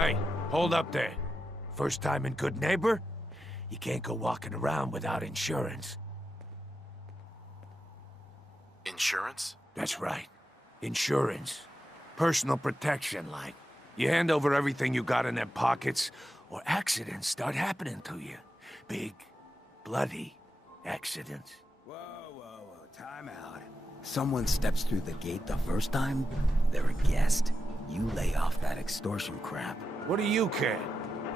Hey, hold up there. First time in Good Neighbor? You can't go walking around without insurance. Insurance? That's right. Insurance. Personal protection, like. You hand over everything you got in them pockets, or accidents start happening to you. Big, bloody accidents. Whoa, time out. Someone steps through the gate the first time, they're a guest. You lay off that extortion crap. What do you care?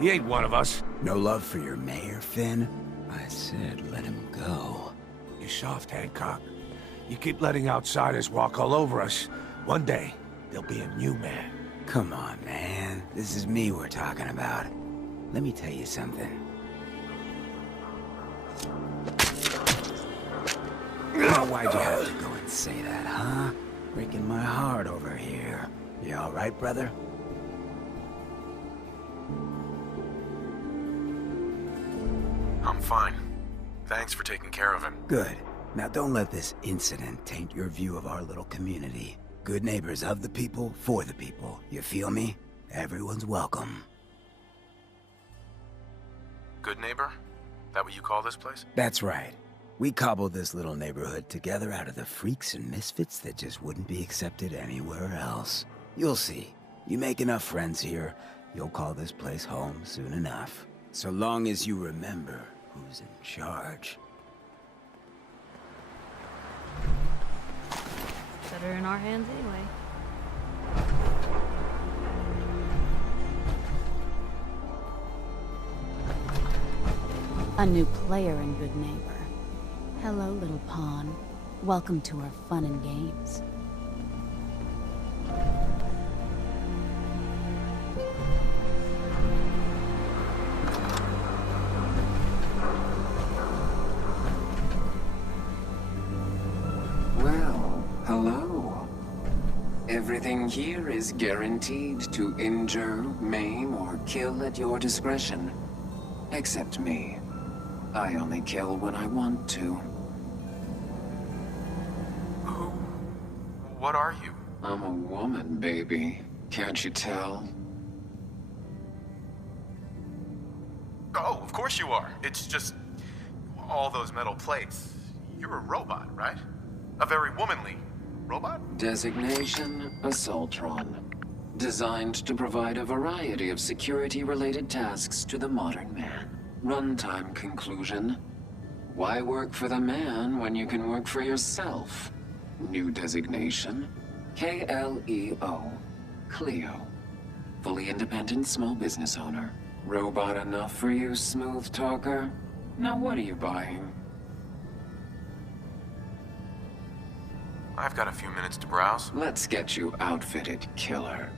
He ain't one of us. No love for your mayor, Finn? I said let him go. You're soft, Hancock. You keep letting outsiders walk all over us. One day, there'll be a new man. Come on, man. This is me we're talking about. Let me tell you something. Oh, why'd you have to go and say that, huh? Breaking my heart over here. You all right, brother? I'm fine. Thanks for taking care of him. Good. Now don't let this incident taint your view of our little community. Good neighbors of the people, for the people. You feel me? Everyone's welcome. Good neighbor? That what you call this place? That's right. We cobbled this little neighborhood together out of the freaks and misfits that just wouldn't be accepted anywhere else. You'll see. You make enough friends here, you'll call this place home soon enough. So long as you remember who's in charge. Better in our hands anyway. A new player in Good Neighbor. Hello, little pawn. Welcome to our fun and games. Well, hello. Everything here is guaranteed to injure, maim, or kill at your discretion. Except me. I only kill when I want to. Who? What are you? I'm a woman, baby. Can't you tell? Oh, of course you are. It's just... all those metal plates. You're a robot, right? A very womanly robot? Designation, Assaultron. Designed to provide a variety of security-related tasks to the modern man. Runtime conclusion. Why work for the man when you can work for yourself? New designation. KLEO. Cleo. Fully independent small business owner. Robot enough for you, smooth talker? Now what are you buying? I've got a few minutes to browse. Let's get you outfitted, killer.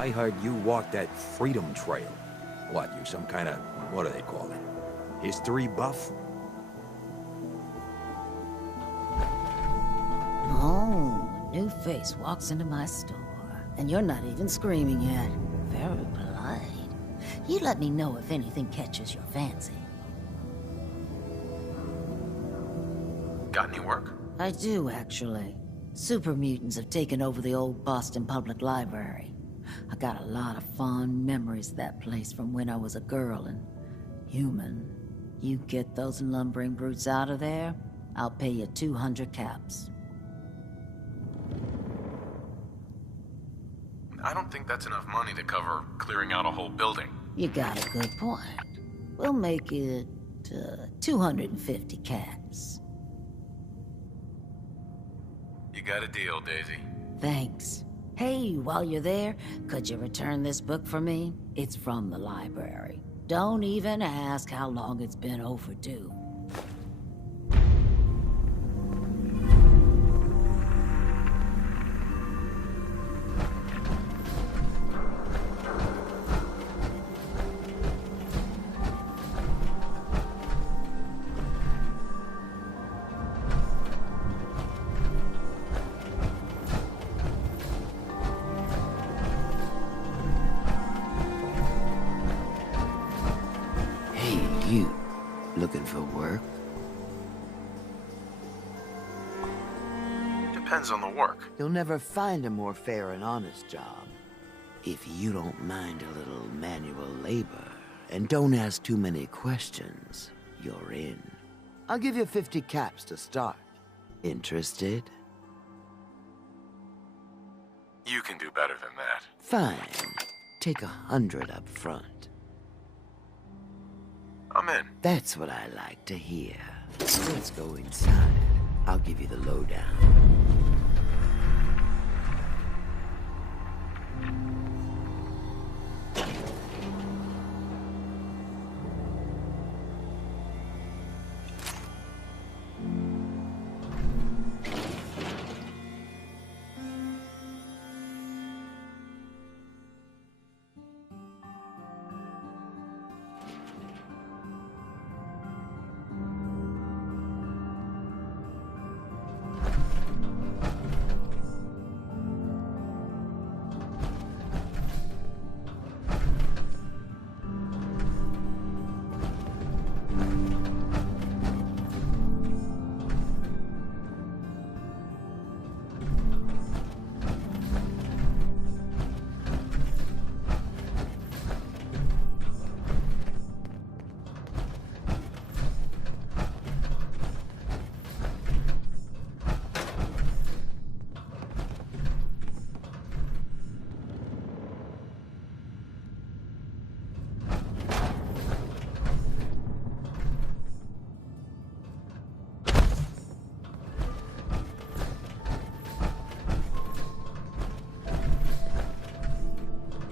I heard you walked that Freedom Trail. What, you some kind of, what do they call it? History buff? Oh, a new face walks into my store. And you're not even screaming yet. Very polite. You let me know if anything catches your fancy. Got any work? I do, actually. Super mutants have taken over the old Boston Public Library. I got a lot of fond memories of that place from when I was a girl and human. You get those lumbering brutes out of there, I'll pay you 200 caps. I don't think that's enough money to cover clearing out a whole building. You got a good point. We'll make it 250 caps. You got a deal, Daisy. Thanks. Hey, while you're there, could you return this book for me? It's from the library. Don't even ask how long it's been overdue. You looking for work? Depends on the work. You'll never find a more fair and honest job. If you don't mind a little manual labor and don't ask too many questions, you're in. I'll give you 50 caps to start. Interested? You can do better than that. Fine. Take 100 up front. I'm in. That's what I like to hear. Let's go inside. I'll give you the lowdown.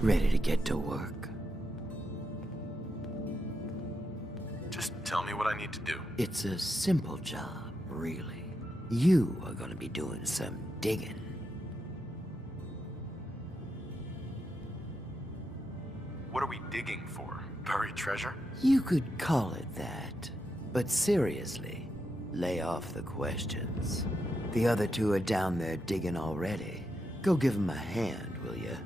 Ready to get to work? Just tell me what I need to do. It's a simple job, really. You are gonna be doing some digging. What are we digging for? Buried treasure? You could call it that. But seriously, lay off the questions. The other two are down there digging already. Go give them a hand, will you?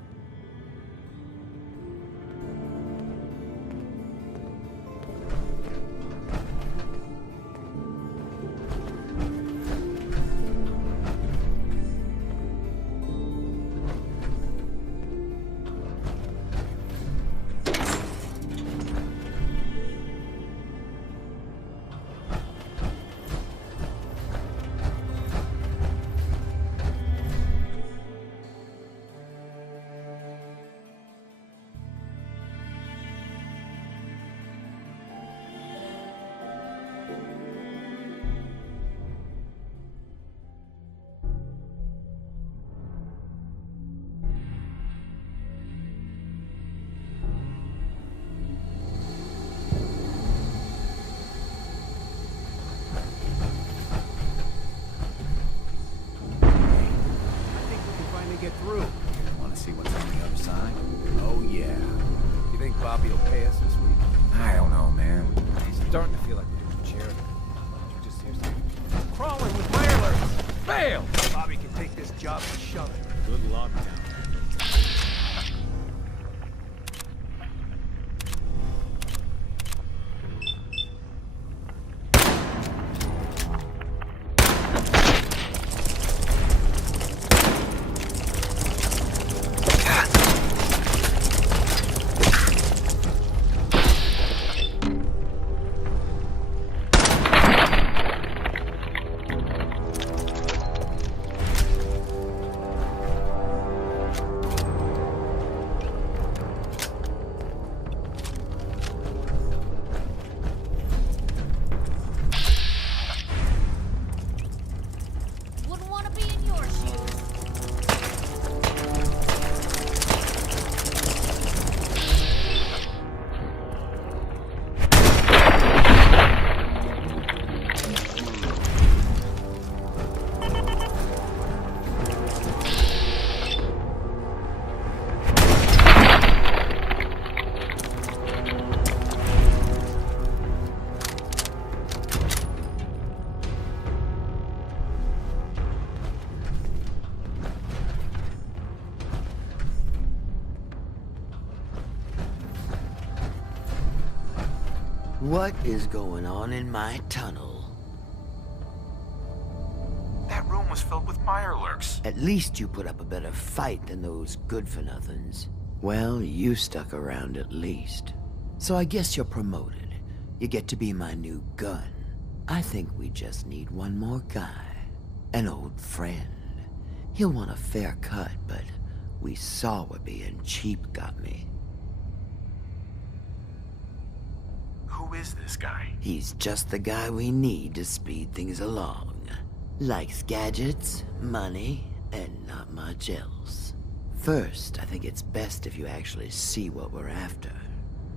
Get through. Want to see what's on the other another sign? Oh, yeah. You think Bobby will pay us this week? I don't know, man. It's starting to feel like we're doing charity. Why don't you just hear something? Crawling with mailers! Fail! Bobby can take this job and shove it. Good luck down there. Wouldn't want to be in your shoes. What is going on in my tunnel? That room was filled with Mirelurks. At least you put up a better fight than those good-for-nothings. Well, you stuck around at least. So I guess you're promoted. You get to be my new gun. I think we just need one more guy. An old friend. He'll want a fair cut, but we saw what being cheap got me. Who is this guy? He's just the guy we need to speed things along. Likes gadgets, money, and not much else. First, I think it's best if you actually see what we're after.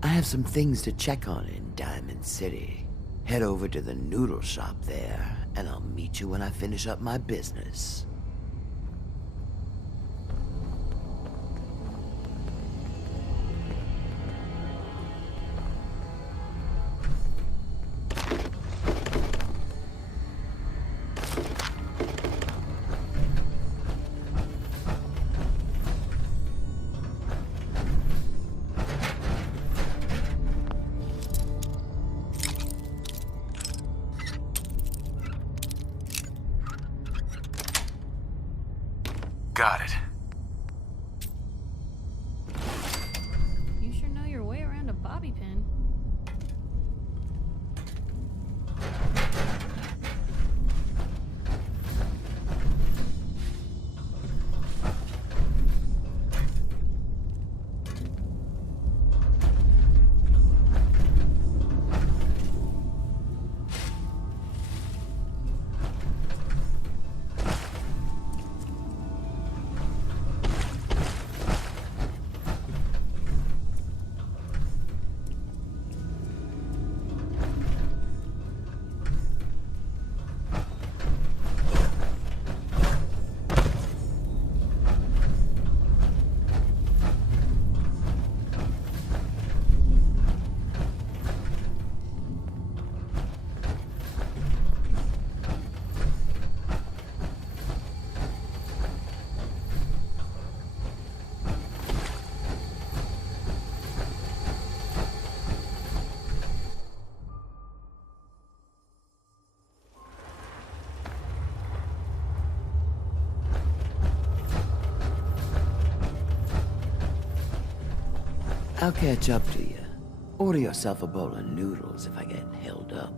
I have some things to check on in Diamond City. Head over to the noodle shop there, and I'll meet you when I finish up my business. Got it. You sure know your way around a bobby pin. I'll catch up to you. Order yourself a bowl of noodles if I get held up.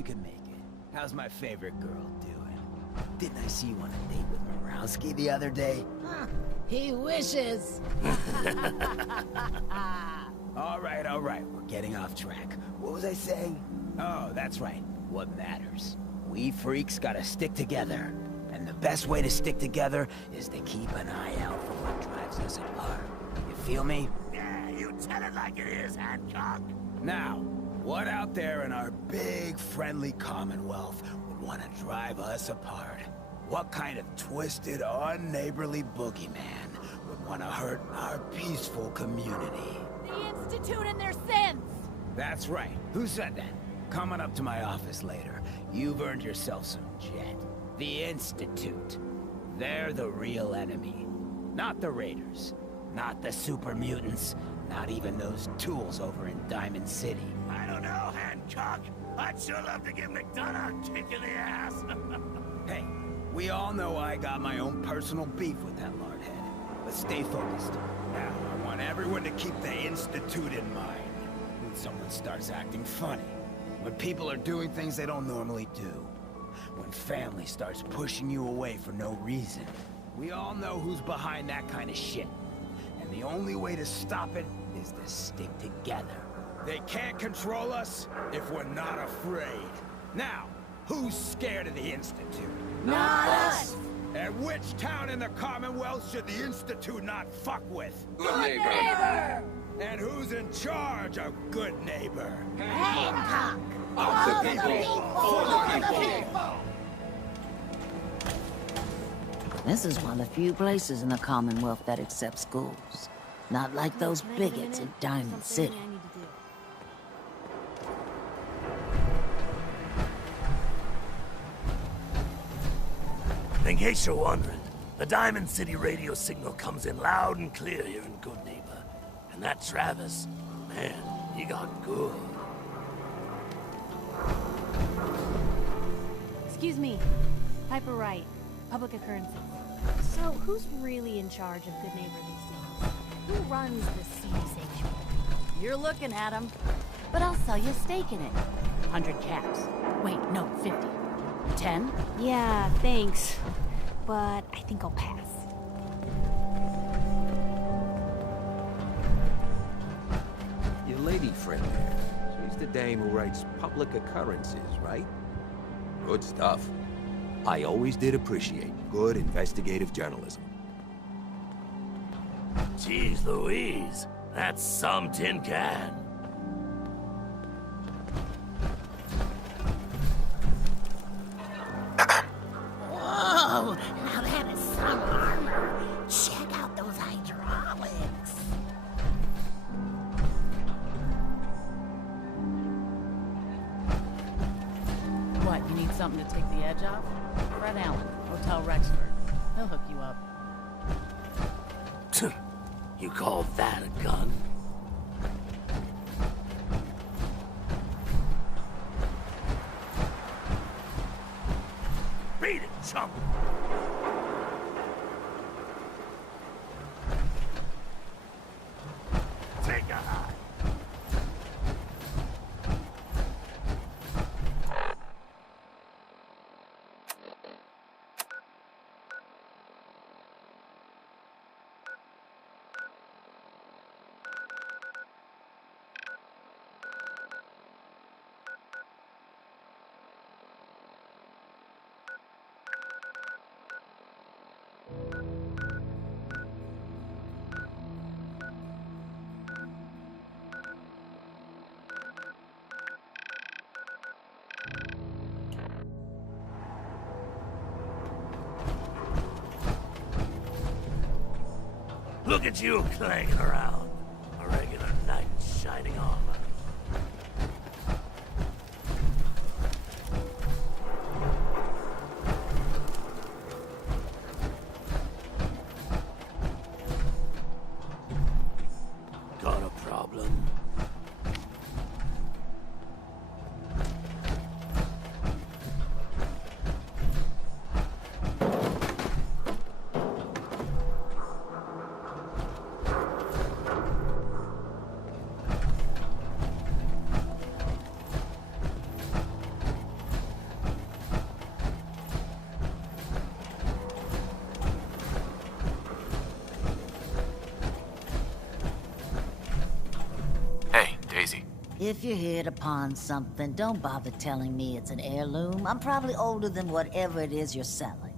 you can make it. How's my favorite girl doing? Didn't I see you on a date with Morowski the other day? He wishes. All right, we're getting off track. What was I saying? Oh, that's right. What matters? We freaks gotta stick together. And the best way to stick together is to keep an eye out for what drives us apart. You feel me? Yeah, you tell it like it is, Hancock. Now, what out there in our big, friendly Commonwealth would want to drive us apart? What kind of twisted, unneighborly boogeyman would want to hurt our peaceful community? The Institute and their sins! That's right. Who said that? Coming up to my office later, you've earned yourself some jet. The Institute. They're the real enemy. Not the Raiders. Not the super mutants. Not even those tools over in Diamond City. I don't know, Hancock. I'd sure love to give McDonough a kick in the ass. Hey, we all know I got my own personal beef with that lardhead. But stay focused. Now, I want everyone to keep the Institute in mind. When someone starts acting funny. When people are doing things they don't normally do. When family starts pushing you away for no reason. We all know who's behind that kind of shit. And the only way to stop it is to stick together. They can't control us if we're not afraid. Now, who's scared of the Institute? Not us! And which town in the Commonwealth should the Institute not fuck with? Good neighbor. And who's in charge of good neighbor? Hancock! Of the people! For the people! This is one of the few places in the Commonwealth that accepts schools. Not like those bigots in Diamond City. In case you're wondering, the Diamond City radio signal comes in loud and clear here in Good Neighbor. And that Travis, man, he got good. Excuse me. Piper Wright, Public Occurrences. So, who's really in charge of Good Neighbor these days? Who runs the sea sanctuary? You're looking at him. But I'll sell you a stake in it. 100 caps. Wait, no, 50. 10? Yeah, thanks. But I think I'll pass. Your lady friend there. She's the dame who writes Public Occurrences, right? Good stuff. I always did appreciate good investigative journalism. Jeez Louise, that's some tin can. Whoa! Now that is some armor. Check out those hydraulics. What, you need something to take the edge off? Fred Allen, Hotel Rexford. He'll hook you up. You call that a gun? Beat it, chump! Take a high. Look at you clanging around. A regular knight in shining armor. Got a problem? If you're here to pawn something, don't bother telling me it's an heirloom. I'm probably older than whatever it is you're selling.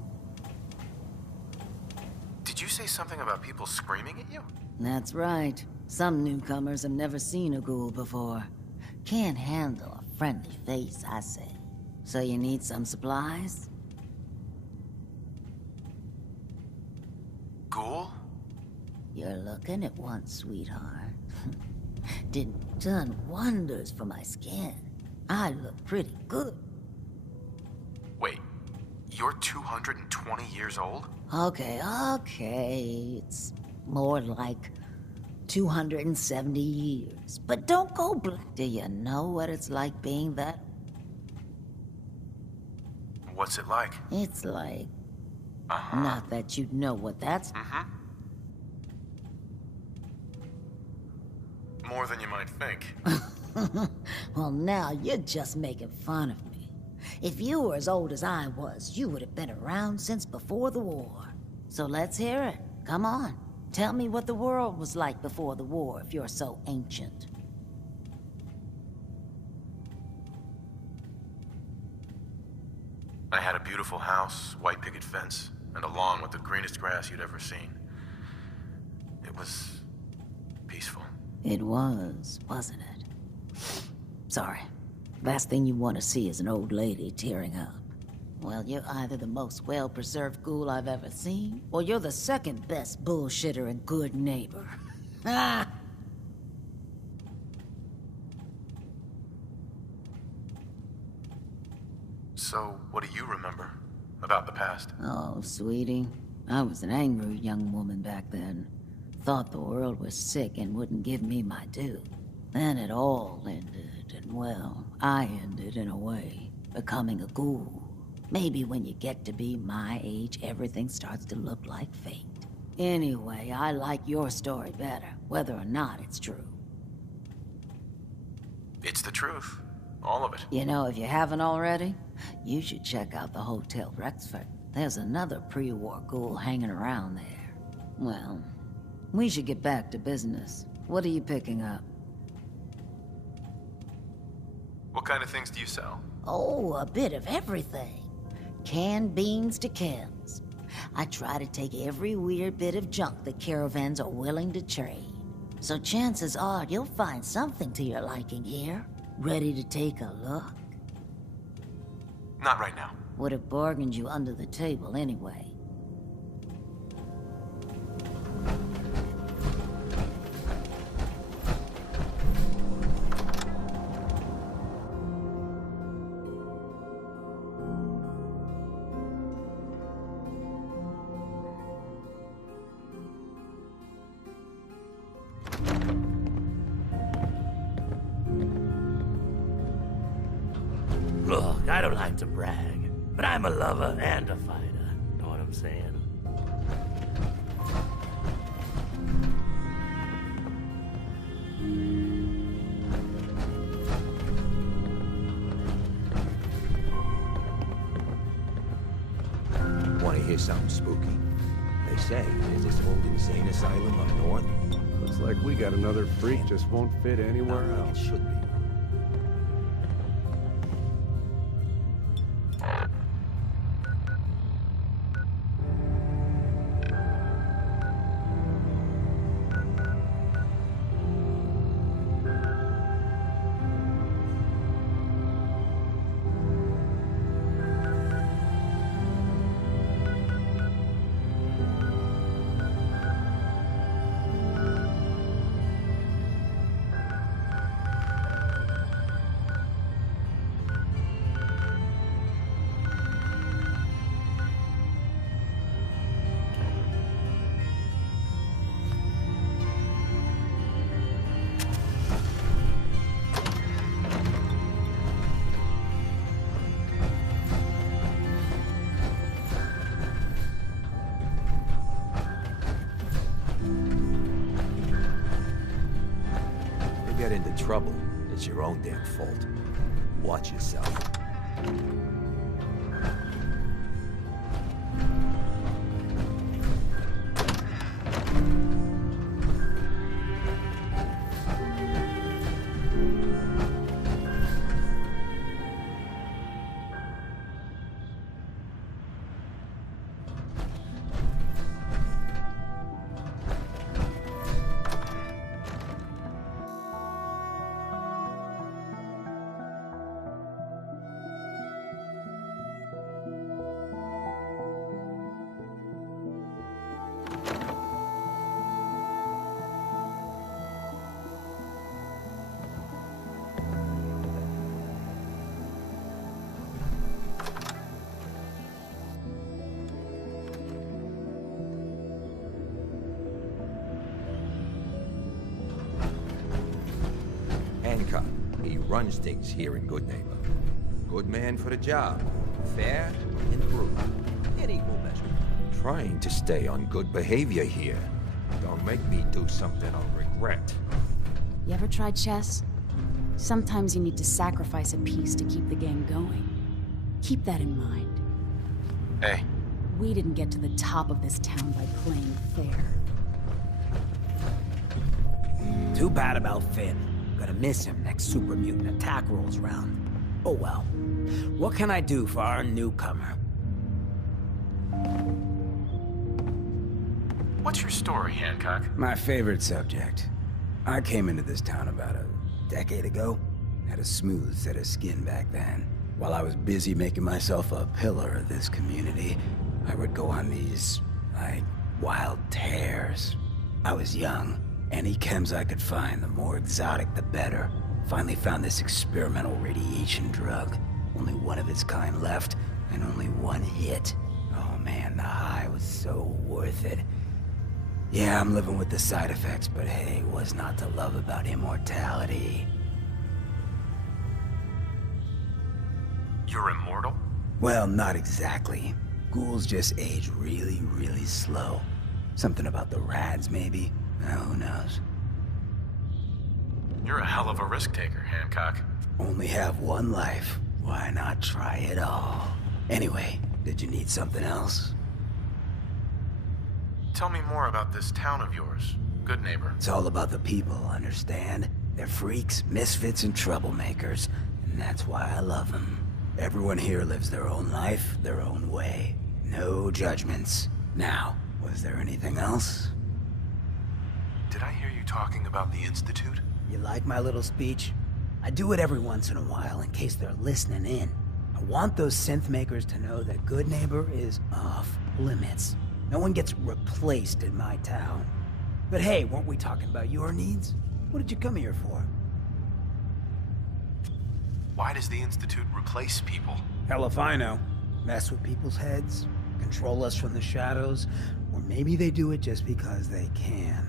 Did you say something about people screaming at you? That's right. Some newcomers have never seen a ghoul before. Can't handle a friendly face, I say. So you need some supplies? Ghoul? You're looking at one, sweetheart. Done wonders for my skin. I look pretty good. Wait, you're 220 years old? Okay. It's more like 270 years. But don't go black. Do you know what it's like being that? What's it like? It's like... Not that you'd know what that's... More than you might think. Well, now you're just making fun of me. If you were as old as I was, you would have been around since before the war. So let's hear it. Come on. Tell me what the world was like before the war if you're so ancient. I had a beautiful house, white picket fence, and a lawn with the greenest grass you'd ever seen. It was peaceful. It was, wasn't it? Sorry. Last thing you want to see is an old lady tearing up. Well, you're either the most well-preserved ghoul I've ever seen, or you're the second best bullshitter and good neighbor. Ah! So, what do you remember about the past? Oh, sweetie. I was an angry young woman back then. Thought the world was sick and wouldn't give me my due. Then it all ended, and well, I ended in a way, becoming a ghoul. Maybe when you get to be my age, everything starts to look like fate. Anyway, I like your story better, whether or not it's true. It's the truth. All of it. You know, if you haven't already, you should check out the Hotel Rexford. There's another pre-war ghoul hanging around there. Well, we should get back to business. What are you picking up? What kind of things do you sell? Oh, a bit of everything. Canned beans to chems. I try to take every weird bit of junk that caravans are willing to trade. So chances are you'll find something to your liking here. Ready to take a look? Not right now. Would have bargained you under the table anyway. Look, I don't like to brag, but I'm a lover and a fighter. Know what I'm saying? Want to hear something spooky? They say there's this old insane asylum up north. Looks like we got another freak just won't fit anywhere Not like else. it should be. Get into trouble, it's your own damn fault. Watch yourself. Hancock. He runs things here in Good Neighbor. Good man for the job. Fair and brutal. In equal measure. Trying to stay on good behavior here. Don't make me do something I'll regret. You ever tried chess? Sometimes you need to sacrifice a piece to keep the game going. Keep that in mind. Hey. We didn't get to the top of this town by playing fair. Too bad about Finn. Gonna miss him next super mutant attack rolls round. Oh well. What can I do for our newcomer? What's your story, Hancock? My favorite subject. I came into this town about a decade ago. Had a smooth set of skin back then. While I was busy making myself a pillar of this community, I would go on these, like, wild tears. I was young. Any chems I could find, the more exotic the better. Finally found this experimental radiation drug. Only one of its kind left, and only one hit. Oh man, the high was so worth it. Yeah, I'm living with the side effects, but hey, what's not to love about immortality? You're immortal? Well, not exactly. Ghouls just age really, really slow. Something about the rads, maybe? Who knows? You're a hell of a risk taker, Hancock. Only have one life. Why not try it all? Anyway, did you need something else? Tell me more about this town of yours, Good Neighbor. It's all about the people, understand? They're freaks, misfits, and troublemakers, and that's why I love them. Everyone here lives their own life, their own way. No judgments. Now, was there anything else? Did I hear you talking about the Institute? You like my little speech? I do it every once in a while in case they're listening in. I want those synth makers to know that Good Neighbor is off limits. No one gets replaced in my town. But hey, weren't we talking about your needs? What did you come here for? Why does the Institute replace people? Hell if I know. Mess with people's heads, control us from the shadows, or maybe they do it just because they can.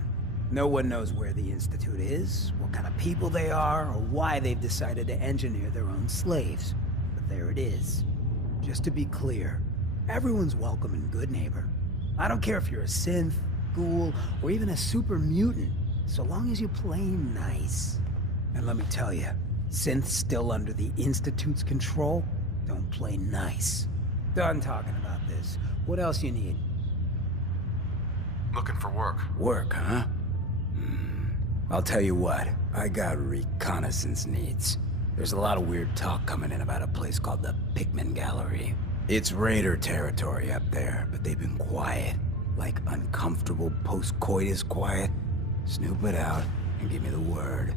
No one knows where the Institute is, what kind of people they are, or why they've decided to engineer their own slaves. But there it is. Just to be clear, everyone's welcome in Good Neighbor. I don't care if you're a synth, ghoul, or even a super mutant, so long as you play nice. And let me tell you, synths still under the Institute's control don't play nice. Done talking about this. What else you need? Looking for work. Work, huh? I'll tell you what, I got reconnaissance needs. There's a lot of weird talk coming in about a place called the Pikmin Gallery. It's raider territory up there, but they've been quiet. Like uncomfortable post-coitus quiet. Snoop it out and give me the word.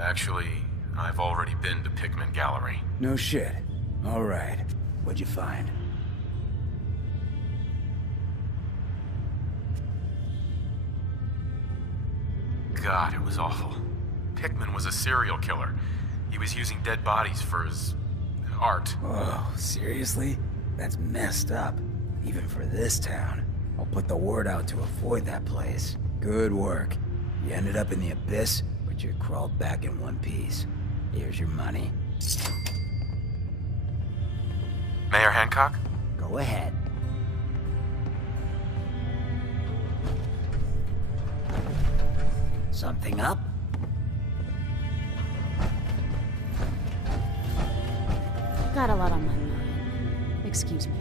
Actually, I've already been to Pikmin Gallery. No shit. All right. What'd you find? God, it was awful. Pikmin was a serial killer. He was using dead bodies for his art. Oh, seriously? That's messed up. Even for this town. I'll put the word out to avoid that place. Good work. You ended up in the abyss, but you crawled back in one piece. Here's your money. Mayor Hancock? Go ahead. Something up? Got a lot on my mind. Excuse me.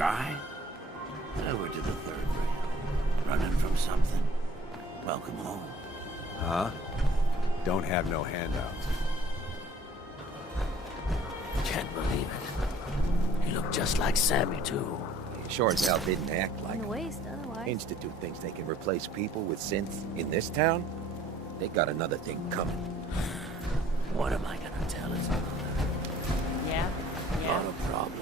Shy? Over to the third rail. Running from something? Welcome home. Huh? Don't have no handouts. Can't believe it. You look just like Sammy, too. Sure as hell didn't act like In the it. waste, otherwise. Institute thinks they can replace people with synths in this town? They got another thing coming. What am I gonna tell his mother? Yeah. Not a problem.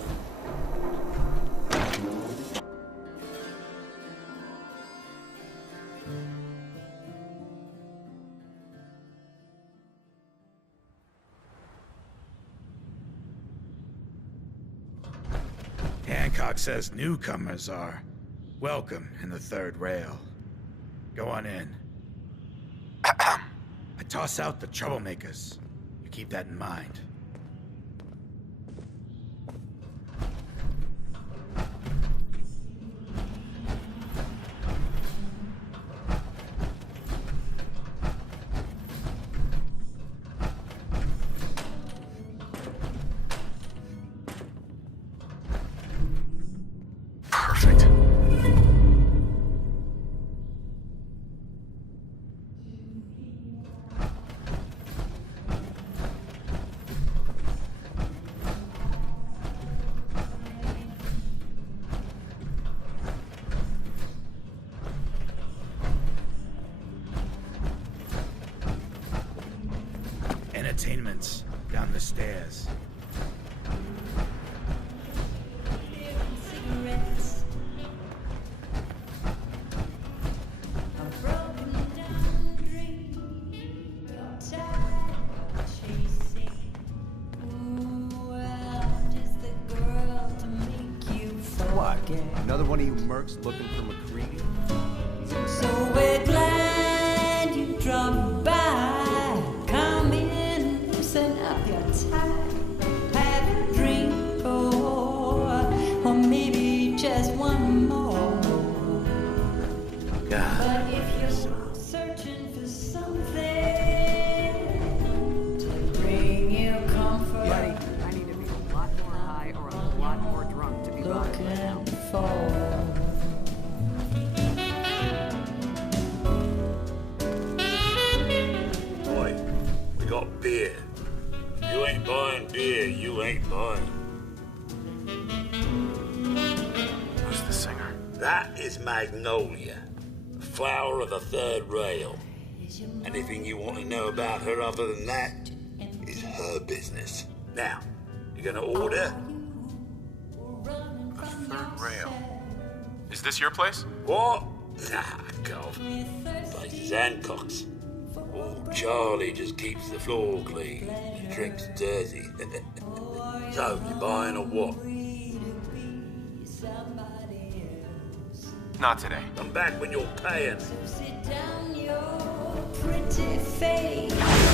Hancock says newcomers are welcome in the third rail. Go on in. I toss out the troublemakers. You keep that in mind. Perfect. Entertainment's down the stairs. What? Another one of you mercs looking for McCready? So we're glad you dropped by. Come in, loosen up your tie. Have a drink or maybe just one more. God. But if you're searching for something to bring you comfort, I need to be a lot more high or a lot more drunk to be bothered right now. looking for. Boy, we got beer. You ain't buying beer, you ain't buying. Who's the singer? That is Magnolia, the flower of the third rail. Anything you want to know about her other than that is her business. Now, you gonna order? The third rail. Is this your place? What? Nah, God. Place is Hancock's. Old Charlie just keeps the floor clean and drinks dirty. So, you buying or what? Not today. Come back when you're paying. Sit down your pretty face.